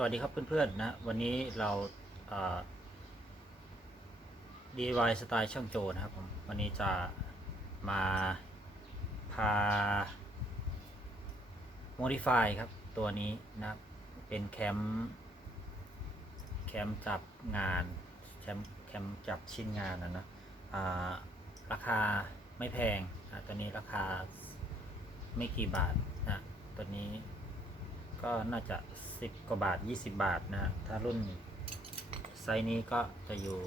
สวัสดีครับเพื่อนๆนะวันนี้เราเอ่อ DIY สไตล์ช่างโจนะครับผมวันนี้จะมาพา modify ครับตัวนี้นะครับเป็นแคมป์แคมป์จับงานแคมป์แคมป์จับชิ้นงานนะนะราคาไม่แพงนะตัวนี้ราคาไม่กี่บาทนะตัวนี้ ก็น่าจะ 10 กว่าบาท 20 บาทนะฮะถ้ารุ่นไซส์นี้ก็จะอยู่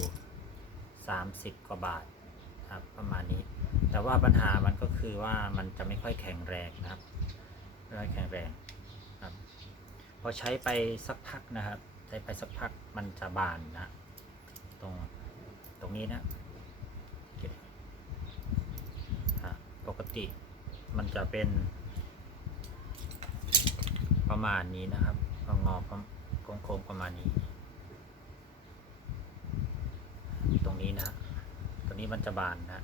30 กว่าบาทครับประมาณนี้ แต่ว่าปัญหามันก็คือว่ามันจะไม่ค่อยแข็งแรงนะครับไม่ค่อยแข็งแรงครับพอใช้ไปสักพักนะครับ ใช้ไปสักพักมันจะบานนะ ตรงตรงนี้นะเก็บอะปกติมันจะเป็น ประมาณนี้นะครับงอโค้งๆประมาณนี้ ตรงนี้นะตรงนี้มันจะบานนะ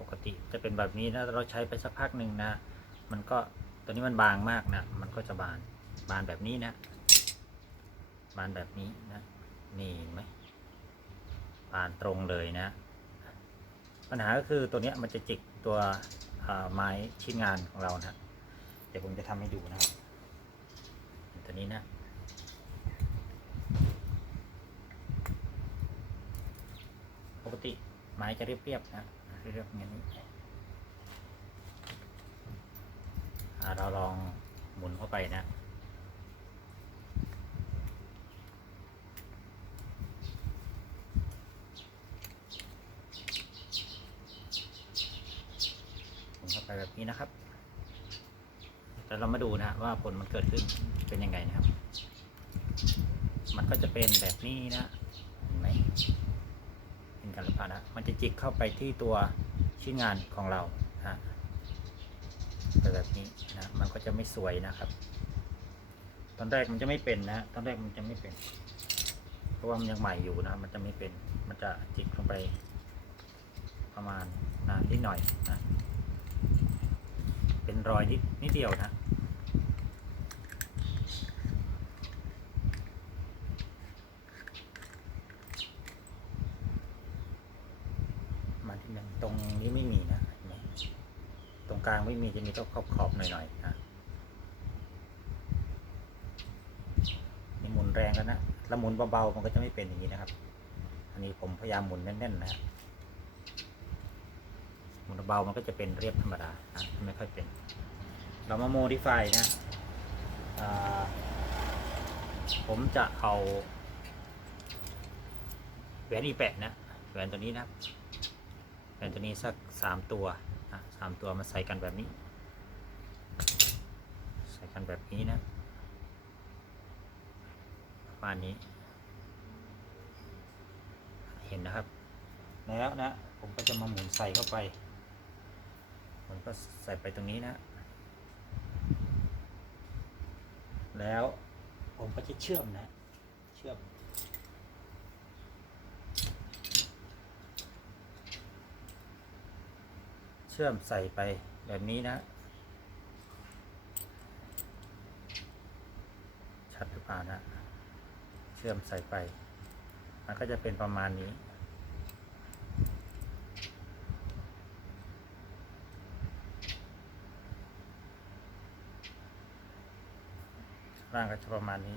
ปกติจะเป็นแบบนี้นะเราใช้ไปสักพักหนึ่งนะ มันก็ตัวนี้มันบางมากนะ มันก็จะบานบานแบบนี้นะ บานแบบนี้นะ นี่เห็นไหมบานตรงเลยนะ ปัญหาก็คือตัวนี้มันจะจิกตัวไม้ชิ้นงานของเรานะ เดี๋ยวผมจะทำให้ดูนะครับ ตัวนี้นะปกติไม้จะเรียบๆนะเรียบๆอย่างนี้เราลองหมุนเข้าไปนะหมุนเข้าไปแบบนี้นะครับ แต่เรามาดูนะว่าผลมันเกิดขึ้นเป็นยังไงนะครับ มันก็จะเป็นแบบนี้นะเห็นไหมเห็นกันหรือเปล่านะ มันจะจิกเข้าไปที่ตัวชิ้นงานของเราฮะไปแบบนี้นะ มันก็จะไม่สวยนะครับ ตอนแรกมันจะไม่เป็นนะ ตอนแรกมันจะไม่เป็น เพราะว่ามันยังใหม่อยู่นะ มันจะไม่เป็น มันจะจิกลงไป ประมาณนะนิดหน่อยนะ เป็นรอยนิดนิดเดียวนะมาที่หนึ่งตรงนี้ไม่มีนะตรงกลางไม่มีจะมีก็ขอบขอบๆหน่อยๆนะนี่หมุนแรงแล้วนะแล้วหมุนเบาๆมันก็จะไม่เป็นอย่างนี้นะครับ อันนี้ผมพยายามหมุนแน่นๆนะฮะหมุ นเบามันก็จะเป็นเรียบธรรมดาไม่ค่อยเป็น เรามาโมดิฟายนะผมจะเอาแหวนอีแปะนะแหวนตัวนี้นะแผ่นตัวนี้สักสามตัวอะสามตัวมาใส่กันแบบนี้ ใส่กันแบบนี้นะประมาณนี้ เห็นนะครับ แล้วนะ ผมก็จะมาหมุนใส่เข้าไป ผมก็ใส่ไปตรงนี้นะ แล้วผมก็จะเชื่อมนะ เชื่อม เชื่อมใส่ไปแบบนี้นะ ชัดหรือเปล่านะ เชื่อมใส่ไป มันก็จะเป็นประมาณนี้ ร่างก็จะประมาณนี้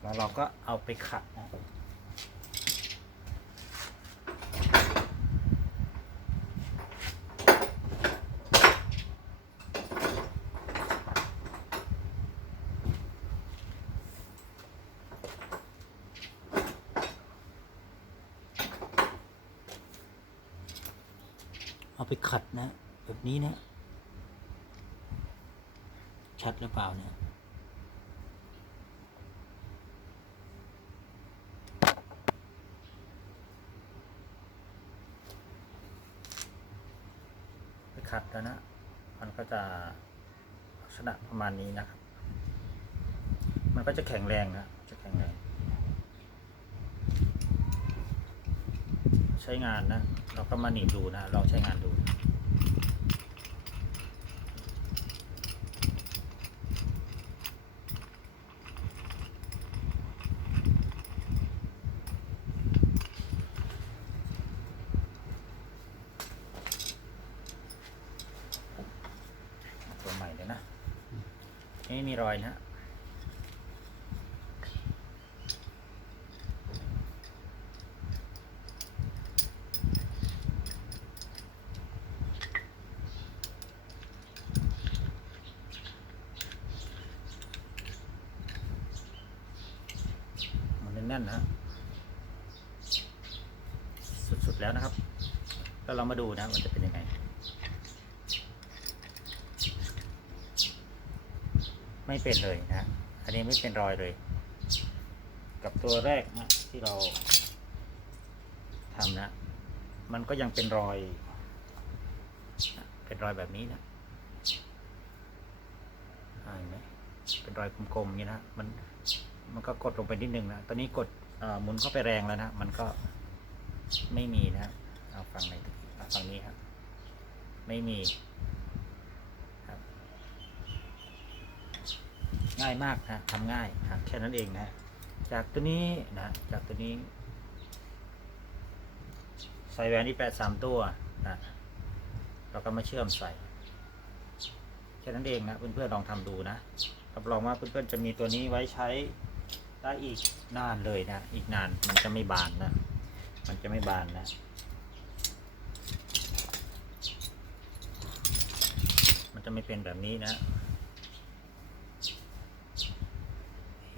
แล้วเราก็เอาไปขัดนะเอาไปขัดนะ แบบนี้นะ ชัดหรือเปล่าเนี่ยไปขัดแล้วนะ มันก็จะลักษณะประมาณนี้นะครับ มันก็จะแข็งแรงนะจะแข็งแรง ใช้งานนะ เราก็มาหนีบดูนะลองใช้งานดูนะ ตัวใหม่เลยนะนี่ไม่มีรอยนะมันแน่นนะฮะสุดๆแล้วนะครับ แล้วเรามาดูนะมันจะเป็นยังไง ไม่เป็นเลยนะอันนี้ไม่เป็นรอยเลย กับตัวแรกนะที่เราทำนะ มันก็ยังเป็นรอย เป็นรอยแบบนี้นะเห็นไหมเป็นรอยกลมๆอย่างนี้นะมันมันก็กดลงไปนิดนึงนะ ตอนนี้กดเอ่อหมุนเข้าไปแรงแล้วนะ มันก็ไม่มีนะ เอาฝั่งไหนฟังนี้ครับ ไม่มีครับ ง่ายมากนะทำง่ายครับแค่นั้นเองนะจากตัวนี้นะจากตัวนี้ ใส่แหวนที่แปดสามตัวนะเราก็มาเชื่อมใส่แค่นั้นเองนะเพื่อนๆลองทำดูนะรับรองว่าเพื่อนๆจะมีตัวนี้ไว้ใช้ได้อีกนานเลยนะ อีกนานมันจะไม่บานนะ มันจะไม่บานนะมันจะไม่เป็นแบบนี้นะ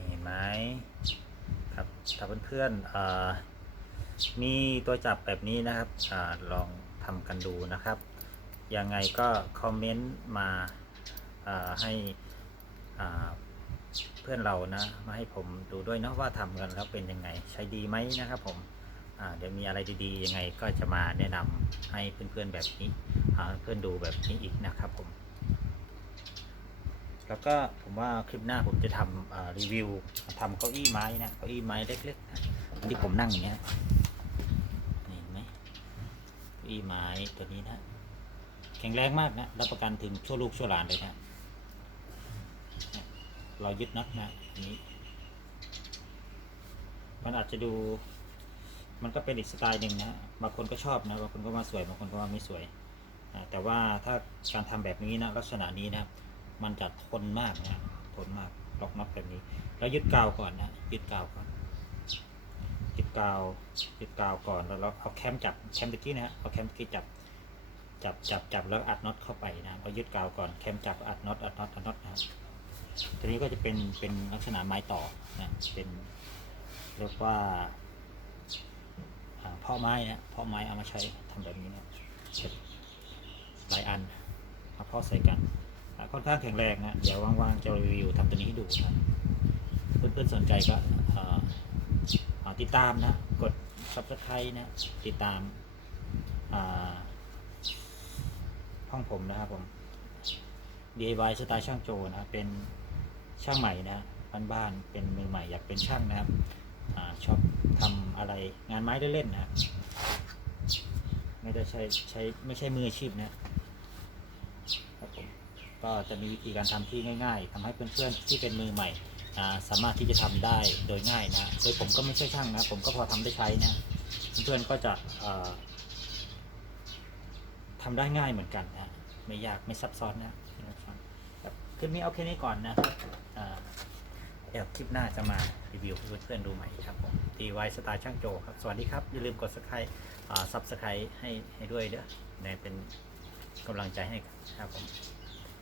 เห็นไหม ครับถ้าเพื่อนๆมีตัวจับแบบนี้นะครับอลองทำกันดูนะครับ ยังไงก็คอมเมนต์มาาให้เพื่อนเรานะ มาให้ผมดูด้วยนะว่าทำกันแล้วเป็นยังไง ใช้ดีไหมนะครับผมเดี๋ยวมีอะไรดีๆ ยังไงก็จะมาแนะนำให้เพื่อนๆแบบนี้เพื่อนดูแบบนี้อีกนะครับผม แล้วก็ผมว่าคลิปหน้าผมจะทำรีวิวทำเก้าอี้ไม้นะเก้าอี้ไม้เล็กๆที่ผมนั่งอย่างเงี้ยนี่เห็นไหมเก้าอี้ไม้ตัวนี้นะแข็งแรงมากนะรับประกันถึงชั่วลูกชั่วหลานเลยนะเรายึดน็อตนะนี้ มันอาจจะดู มันก็เป็นอีกสไตล์หนึ่งนะบางคนก็ชอบนะบางคนก็ว่าสวยบางคนก็ว่าไม่สวยแต่ว่าถ้าการทำแบบนี้นะลักษณะนี้นะครับ มันจะทนมากนะทนมากล็อกน็อตแบบนี้ แล้วยึดกาวก่อนนะยึดกาวก่อนยึดกาวยึดกาวก่อนแล้วเราเอาแคมจับแคมตะกี้นะฮะเอาแคมตะกี้จับจับจับจับแล้วอัดน็อตเข้าไปนะพอยึดกาวก่อนแคมจับอัดน็อตอัดน็อตอัดน็อตนะครับตัวนี้ก็จะเป็นเป็นลักษณะไม้ต่อนะเป็นเรียกว่าเพ่อไม้นะเพ่อไม้เอามาใช้ทำแบบนี้นะหลายอันมาเพ่อใส่กัน ค่อนข้างแข็งแรงนะเดี๋ยวว่างๆจะรีวิวทำตัวนี้ให้ดูนะเพื่อนๆสนใจก็เอ่ออ่ติดตามนะ กด subscribe นะ ติดตามห้องผมนะครับผม DIY สไตล์ช่างโจนะเป็นช่างใหม่นะบ้านๆเป็นมือใหม่อยากเป็นช่างนะครับอชอบทำอะไรงานไม้เล่นๆนะไม่ได้ใช้ใช้ไม่ใช่มืออาชีพนะ ก็จะมีวิธีการทำที่ง่าย ๆทำให้เพื่อนๆที่เป็นมือใหม่สามารถที่จะทำได้โดยง่ายนะโดยผมก็ไม่ใช่ช่างนะผมก็พอทำได้ใช้นะเพื่อนๆก็จะเอ่อทำได้ง่ายเหมือนกันนะไม่ยากไม่ซับซ้อนนะนะคลิปนี้เอาแค่นี้ก่อนนะครับอ่าเดี๋ยวคลิปหน้าจะมารีวิวให้เพื่อนๆดูใหม่ครับผมทีไวสไตล์ช่างโจครับ สวัสดีครับ อย่าลืมกด subscribe อ่า subscribe ให้ให้ด้วยเด้อในเป็นกำลังใจให้ครับผม